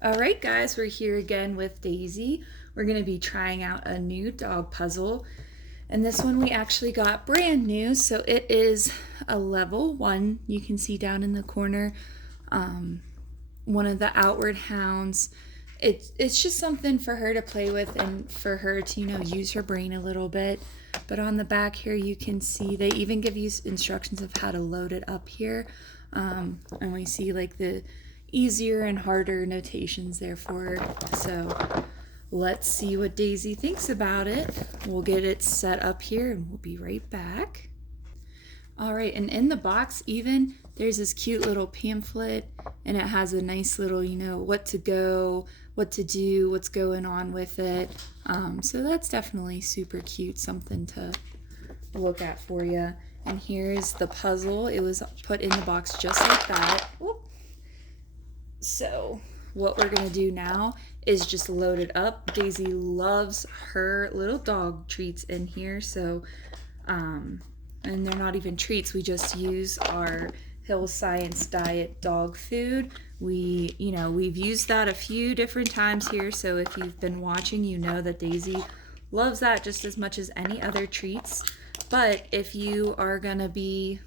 All right, guys, we're here again with Daisy. We're going to be trying out a new dog puzzle. And this one we actually got brand new. So it is a level 1. You can see down in the corner one of the outward hounds. It's just something for her to play with and for her to, use her brain a little bit. But on the back here, you can see they even give you instructions of how to load it up here. And we see like the easier and harder notations there for her. So let's see what Daisy thinks about it. We'll get it set up here and we'll be right back. All right, and in the box even, there's this cute little pamphlet and it has a nice little, what to go, what to do, what's going on with it. So that's definitely super cute, something to look at for you. And here's the puzzle. It was put in the box just like that. Whoop. So what we're gonna do now is just load it up. Daisy loves her little dog treats in here, so and they're not even treats, we just use our Hill Science Diet dog food. We've used that a few different times here, so if you've been watching, you know that Daisy loves that just as much as any other treats. But if you are gonna be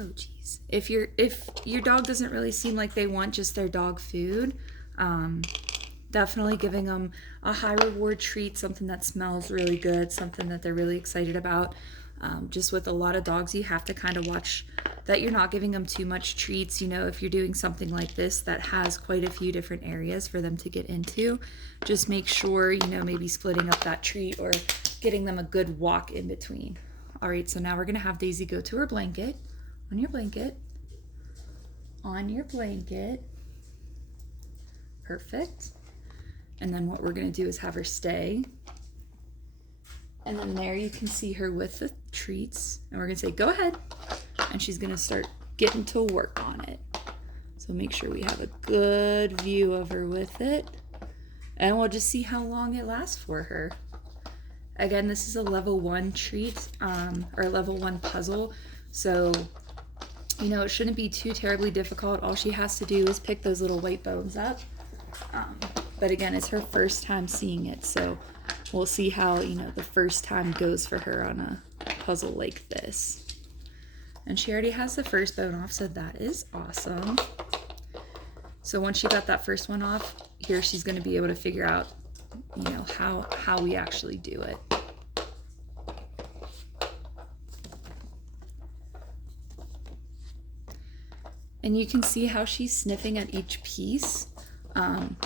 oh geez, if your dog doesn't really seem like they want just their dog food, definitely giving them a high reward treat, something that smells really good, something that they're really excited about. Just with a lot of dogs, you have to kind of watch that you're not giving them too much treats. If you're doing something like this that has quite a few different areas for them to get into, just make sure, maybe splitting up that treat or getting them a good walk in between. All right, so now we're gonna have Daisy go to her blanket. On your blanket. On your blanket. Perfect. And then what we're going to do is have her stay. And then there you can see her with the treats. And we're going to say, go ahead. And she's going to start getting to work on it. So make sure we have a good view of her with it. And we'll just see how long it lasts for her. Again, this is a level 1 treat, or level 1 puzzle. So it shouldn't be too terribly difficult. All she has to do is pick those little white bones up. But again, it's her first time seeing it, so we'll see how, the first time goes for her on a puzzle like this. And she already has the first bone off, so that is awesome. So once she got that first one off, here she's going to be able to figure out, how we actually do it. And you can see how she's sniffing at each piece.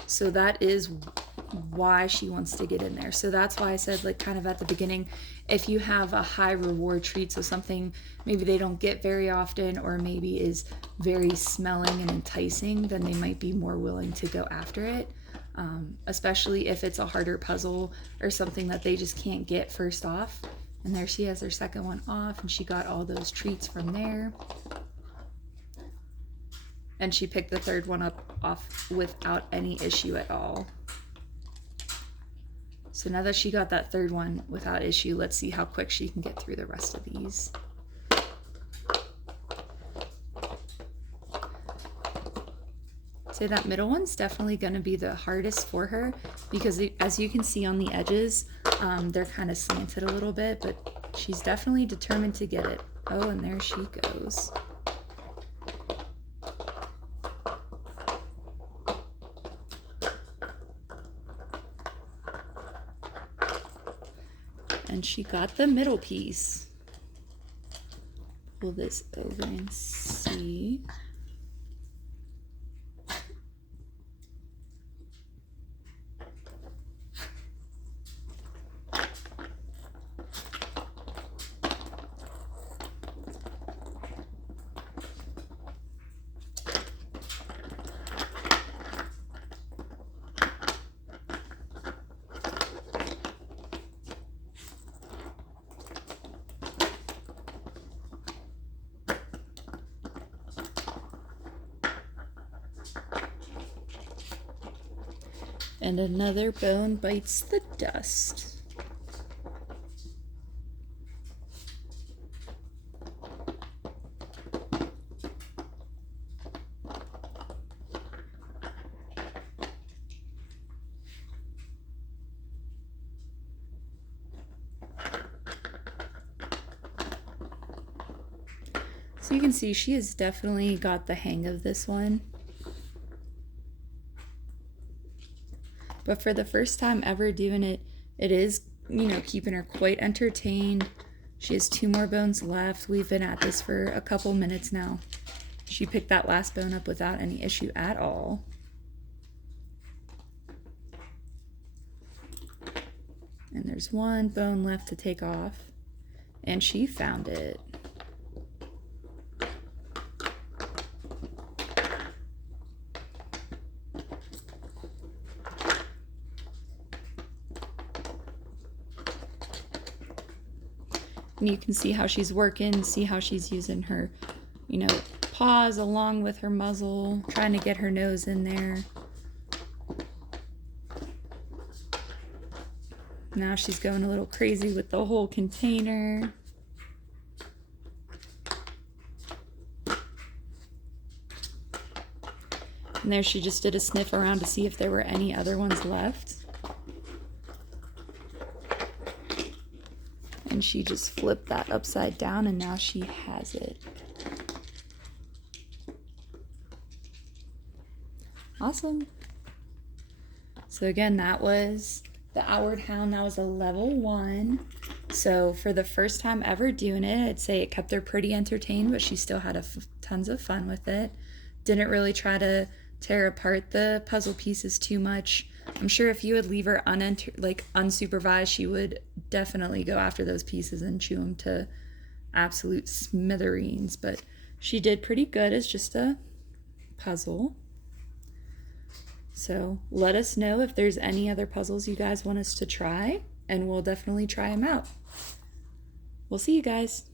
So that is why she wants to get in there. So that's why I said, like, kind of at the beginning, if you have a high reward treat, so something maybe they don't get very often or maybe is very smelling and enticing, then they might be more willing to go after it. Especially if it's a harder puzzle or something that they just can't get first off. And there she has her second one off, and she got all those treats from there. And she picked the third one up off without any issue at all. So now that she got that third one without issue, let's see how quick she can get through the rest of these. So that middle one's definitely going to be the hardest for her because as you can see on the edges, they're kind of slanted a little bit, but she's definitely determined to get it. Oh, and there she goes. And she got the middle piece. Pull this over and see. And another bone bites the dust. So you can see she has definitely got the hang of this one. But for the first time ever doing it, it is, you know, keeping her quite entertained. She has 2 more bones left. We've been at this for a couple minutes now. She picked that last bone up without any issue at all. And there's 1 bone left to take off. And she found it. And you can see how she's working, see how she's using her, you know, paws along with her muzzle, trying to get her nose in there. Now she's going a little crazy with the whole container. And there she just did a sniff around to see if there were any other ones left. And she just flipped that upside down and now she has it. Awesome. So again, that was the Outward Hound. That was a level 1. So for the first time ever doing it, I'd say it kept her pretty entertained, but she still had tons of fun with it. Didn't really try to tear apart the puzzle pieces too much. I'm sure if you would leave her unsupervised, she would definitely go after those pieces and chew them to absolute smithereens. But she did pretty good as just a puzzle. So let us know if there's any other puzzles you guys want us to try, and we'll definitely try them out. We'll see you guys.